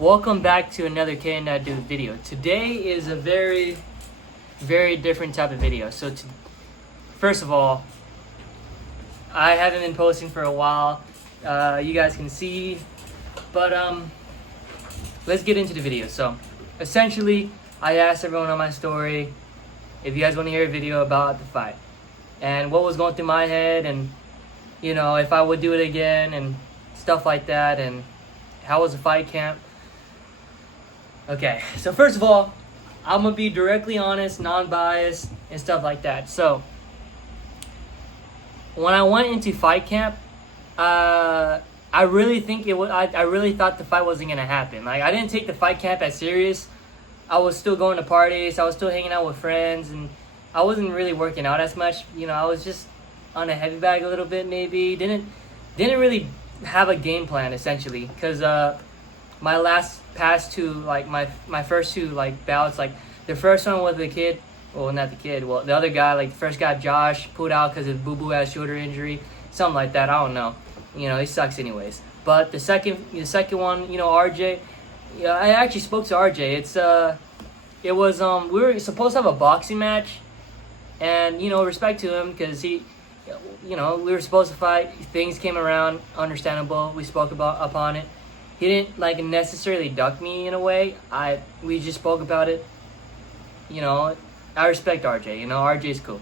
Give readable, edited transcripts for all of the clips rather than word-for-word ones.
Welcome back to another Can That Do video. Today is a very different type of video. First of all, I haven't been posting for a while. You guys can see, but let's get into the video. So essentially, I asked everyone on my story if you guys want to hear a video about the fight and what was going through my head, and if I would do it again and stuff like that, and how was the fight camp. Okay, so first of all, I'm gonna be directly honest, non-biased, and stuff like that. So when I went into fight camp, I really think it would. I really thought the fight wasn't gonna happen. Like, I didn't take the fight camp as serious. I was still going to parties. I was still hanging out with friends, and I wasn't really working out as much. I was just on a heavy bag a little bit, maybe. Didn't really have a game plan, essentially, because my first two bouts, like the first one with the kid, well, not the kid, well, the other guy, like the first guy, Josh, pulled out because of Boo Boo had a shoulder injury, something like that. I don't know. He sucks anyways. But the second one, RJ, I actually spoke to RJ. We were supposed to have a boxing match, and respect to him, because we were supposed to fight. Things came around, understandable. We spoke upon it. He didn't necessarily duck me in a way. We just spoke about it. I respect RJ. RJ's cool.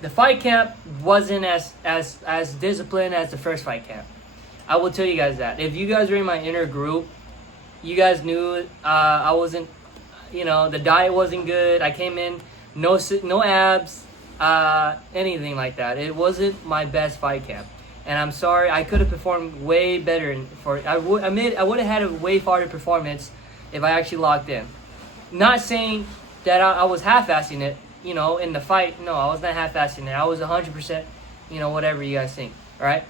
The fight camp wasn't as disciplined as the first fight camp. I will tell you guys that. If you guys were in my inner group, you guys knew I wasn't. The diet wasn't good. I came in no abs, anything like that. It wasn't my best fight camp. And I'm sorry, I could have performed way better. I would have had a way farther performance if I actually locked in. Not saying that I was half-assing it, in the fight. No, I was not half-assing it. I was 100%, whatever you guys think. All right.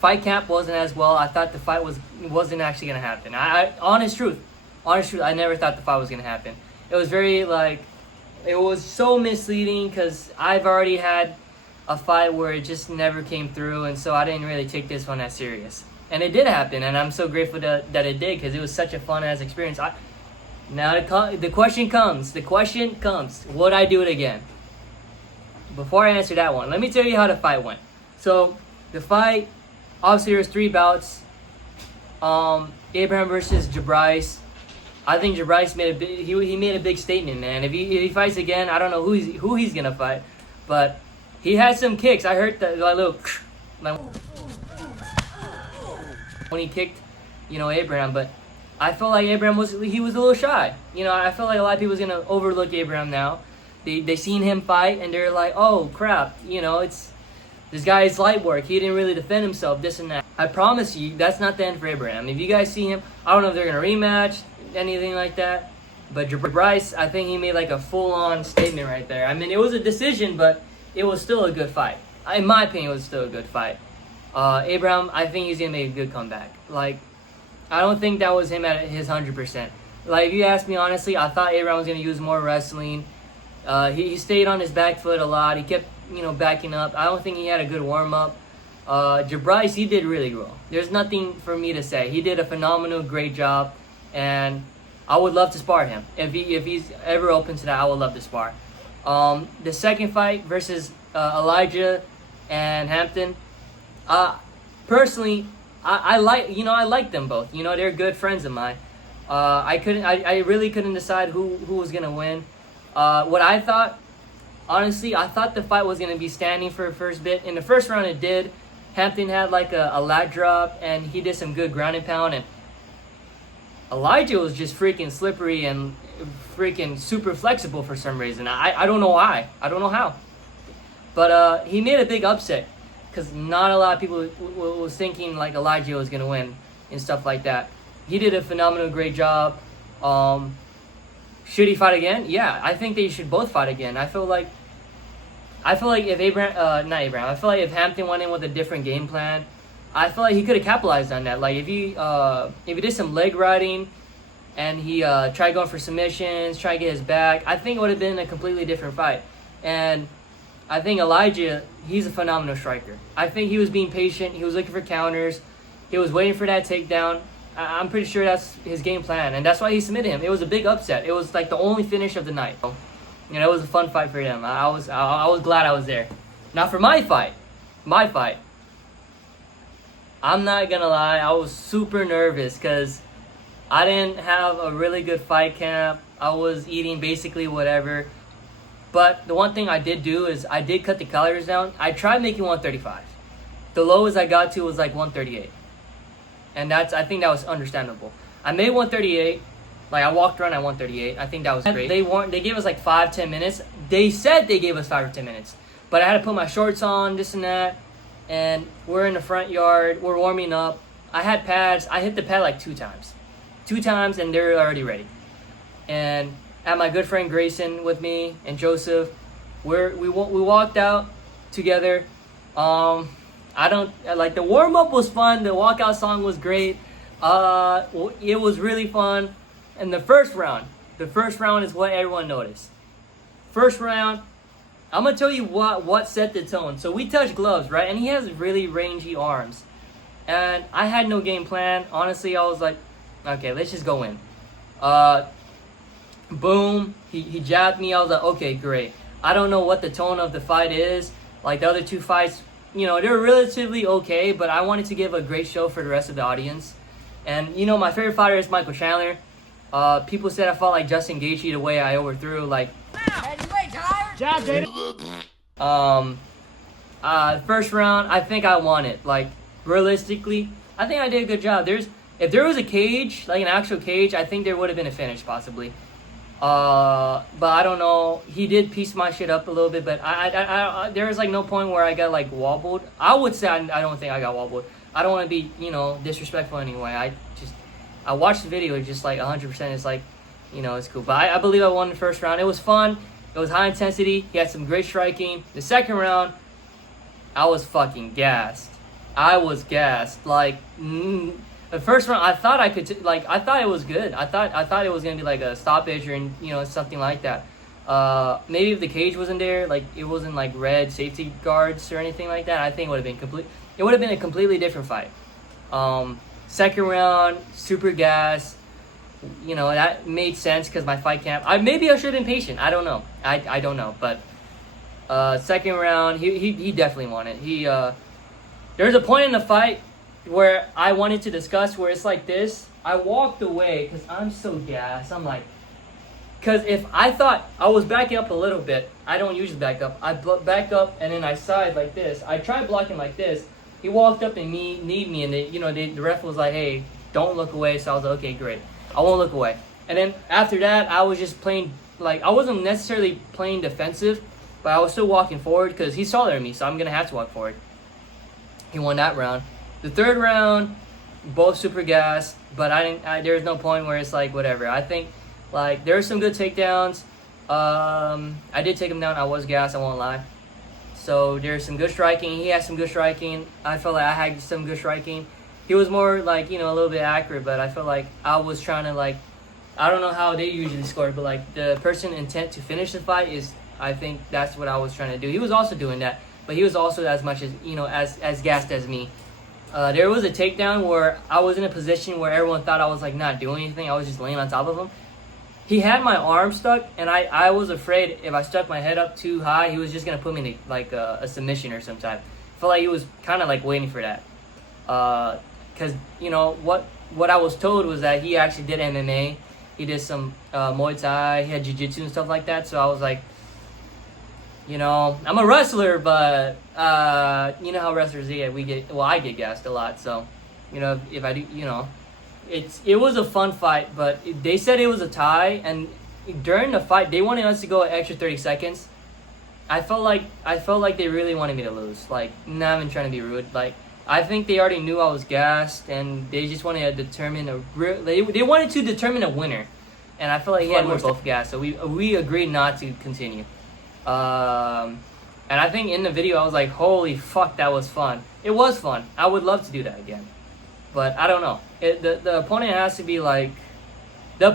Fight camp wasn't as well. I thought the fight wasn't actually gonna happen. Honest truth, I never thought the fight was gonna happen. It was it was so misleading, because I've already had a fight where it just never came through, and so I didn't really take this one as serious. And it did happen, and I'm so grateful that it did, because it was such a fun-ass experience. Now the question comes, would I do it again? Before I answer that one, let me tell you how the fight went. So, the fight, obviously there was 3 bouts. Abraham versus Jabyce. I think Jabyce made a big statement, man. If he fights again, I don't know who he's gonna fight, but he had some kicks. I heard that little when he kicked, Abraham. But I felt like Abraham was a little shy. I felt like a lot of people was gonna overlook Abraham now. They seen him fight, and they're like, oh crap, it's this guy's light work. He didn't really defend himself, this and that. I promise you, that's not the end for Abraham. If you guys see him, I don't know if they're gonna rematch, anything like that. But Jabyce, I think he made a full-on statement right there. I mean, it was a decision, but it was still a good fight. In my opinion, it was still a good fight. Abraham, I think he's going to make a good comeback. I don't think that was him at his 100%. If you ask me honestly, I thought Abraham was going to use more wrestling. He stayed on his back foot a lot. He kept, backing up. I don't think he had a good warm-up. Jabyce, he did really well. There's nothing for me to say. He did a phenomenal, great job, and I would love to spar him. If he's ever open to that, I would love to spar. The second fight versus Elijah and Hampton. Personally, I like them both. They're good friends of mine. I really couldn't decide who was gonna win. What I thought, honestly, I thought the fight was gonna be standing for a first bit. In the first round, it did. Hampton had a lat drop, and he did some good ground and pound, and Elijah was just freaking slippery and freaking super flexible for some reason. I don't know why. I don't know how. But he made a big upset, because not a lot of people was thinking Elijah was going to win and stuff like that. He did a phenomenal, great job. Should he fight again? Yeah, I think they should both fight again. I feel like if if Hampton went in with a different game plan, I feel like he could have capitalized on that. If he did some leg riding, and he tried going for submissions, tried to get his back, I think it would have been a completely different fight. And I think Elijah, he's a phenomenal striker. I think he was being patient. He was looking for counters. He was waiting for that takedown. I'm pretty sure that's his game plan, and that's why he submitted him. It was a big upset. It was like the only finish of the night. You know, it was a fun fight for him. I was glad I was there. Now for my fight. I'm not gonna lie, I was super nervous because I didn't have a really good fight camp. I was eating basically whatever. But the one thing I did do is I did cut the calories down. I tried making 135. The lowest I got to was like 138. And I think that was understandable. I made 138. Like, I walked around at 138. I think that was great. They gave us like 5-10 minutes. They said they gave us 5 or 10 minutes. But I had to put my shorts on, this and that. And we're in the front yard. We're warming up. I had pads. I hit the pad like 2 times. 2 times, and they're already ready. And I had my good friend Grayson with me and Joseph. We walked out together. I don't like the warm up was fun. The walkout song was great. It was really fun. And the first round is what everyone noticed. First round, I'm gonna tell you what set the tone. So we touched gloves, right? And he has really rangy arms. And I had no game plan. Honestly, I was like, okay, let's just go in. Boom, he jabbed me. I was like, okay, great. I don't know what the tone of the fight is. Like the other 2 fights, you know, they're relatively okay, but I wanted to give a great show for the rest of the audience. And, you know, my favorite fighter is Michael Chandler. People said I fought like Justin Gaethje the way I overthrew, like... First round, I think I won it. Like, realistically, I think I did a good job. If there was a cage, like an actual cage, I think there would have been a finish, possibly. But I don't know. He did piece my shit up a little bit, but I there was like no point where I got like wobbled. I would say I don't think I got wobbled. I don't want to be, you know, disrespectful anyway. I watched the video, just like 100%. It's like, you know, it's cool. But I believe I won the first round. It was fun. It was high intensity. He had some great striking. The second round, I was fucking gassed. I was gassed. Like, the first round, I thought I could, I thought it was good. I thought it was going to be like a stoppage or, you know, something like that. Maybe if the cage wasn't there, like, it wasn't like red safety guards or anything like that, I think it would have been a completely different fight. Second round, super gas. You know, that made sense because my fight camp, maybe I should have been patient. I don't know. I don't know. But second round, he definitely won it. There's a point in the fight where I wanted to discuss where it's like this. I walked away because I'm so gassed. I'm like, because if I thought I was backing up a little bit, I don't usually back up. I back up and then I side like this. I tried blocking like this. He walked up and kneed me, and the ref was like, hey, don't look away. So I was like, okay, great. I won't look away. And then after that, I was just playing, like, I wasn't necessarily playing defensive, but I was still walking forward because he's taller than me, so I'm going to have to walk forward. He won that round. The third round, both super gas, but there's no point where it's like, whatever. I think, like, there were some good takedowns. I did take him down. I was gas, I won't lie. So there's some good striking. He had some good striking. I felt like I had some good striking. He was more, like, you know, a little bit accurate, but I felt like I was trying to, like, I don't know how they usually score, but, like, the person intent to finish the fight is, I think that's what I was trying to do. He was also doing that, but he was also as much as, you know, as gassed as me. There was a takedown where I was in a position where everyone thought I was, like, not doing anything. I was just laying on top of him. He had my arm stuck, and I was afraid if I stuck my head up too high, he was just going to put me in, like, a submission or some type. I felt like he was kind of, like, waiting for that. Because, you know, what I was told was that he actually did MMA. He did some Muay Thai. He had Jiu-Jitsu and stuff like that. So I was like, you know, I'm a wrestler, but you know how wrestlers get. I get gassed a lot. So, you know, if I do, you know, it was a fun fight. But they said it was a tie, and during the fight, they wanted us to go an extra 30 seconds. I felt like they really wanted me to lose. Like, not even trying to be rude. Like, I think they already knew I was gassed, and they just wanted to determine they wanted to determine a winner, and I feel like we're both gassed, so we agreed not to continue. And I think in the video I was like, holy fuck, that was fun. It was fun. I would love to do that again, but I don't know. The opponent has to be like, the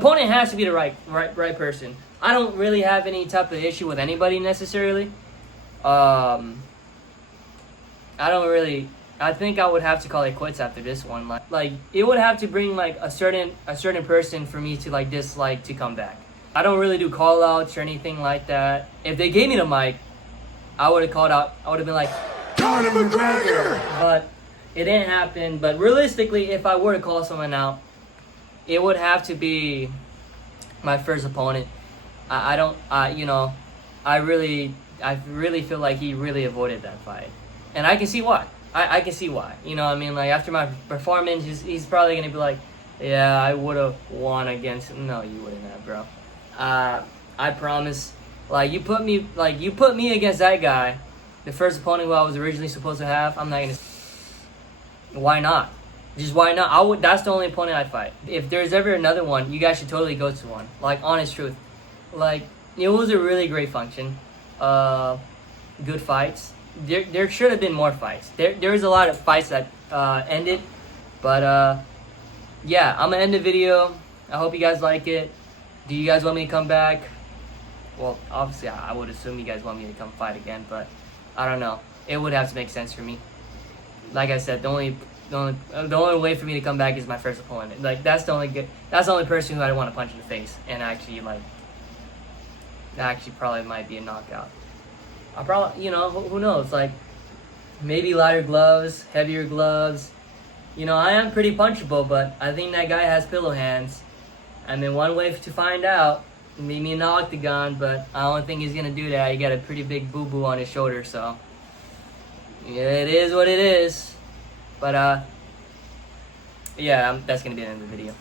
right person. I don't really have any type of issue with anybody necessarily. I I think I would have to call it quits after this one. Like it would have to bring like a certain person for me to like dislike to come back. I don't really do call outs or anything like that. If they gave me the mic, I would have called out. I would have been like, Conor McGregor! But it didn't happen. But realistically, if I were to call someone out, it would have to be my first opponent. I really feel like he really avoided that fight. And I can see why. I can see why. You know what I mean? Like, after my performance, he's probably going to be like, yeah, I would have won against him. No, you wouldn't have, bro. I promise. Like, you put me against that guy, the first opponent who I was originally supposed to have, I'm not going to... Why not? Just why not? That's the only opponent I fight. If there's ever another one, you guys should totally go to one. Like, honest truth. Like, it was a really great function. Good fights. There should have been more fights. There was a lot of fights that ended. But, yeah, I'm going to end the video. I hope you guys like it. Do you guys want me to come back? Well, obviously, I would assume you guys want me to come fight again. But, I don't know. It would have to make sense for me. Like I said, the only way for me to come back is my first opponent. Like, that's the only person who I want to punch in the face and actually probably might be a knockout. I probably, who knows? Like, maybe lighter gloves, heavier gloves. I am pretty punchable, but I think that guy has pillow hands. And then one way to find out, meet me in the octagon, but I don't think he's gonna do that. He got a pretty big boo-boo on his shoulder, so yeah, it is what it is. But yeah, that's gonna be the end of the video.